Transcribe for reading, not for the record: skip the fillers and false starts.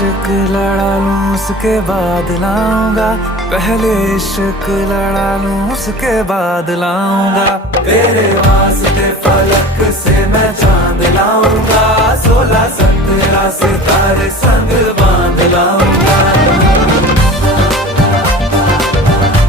इश्क लड़ा लूं उसके बाद लाऊंगा, पहले इश्क लड़ा लूं उसके बाद लाऊंगा। तेरे वास्ते फलक से मैं चांद लाऊंगा, 16 17 सितारे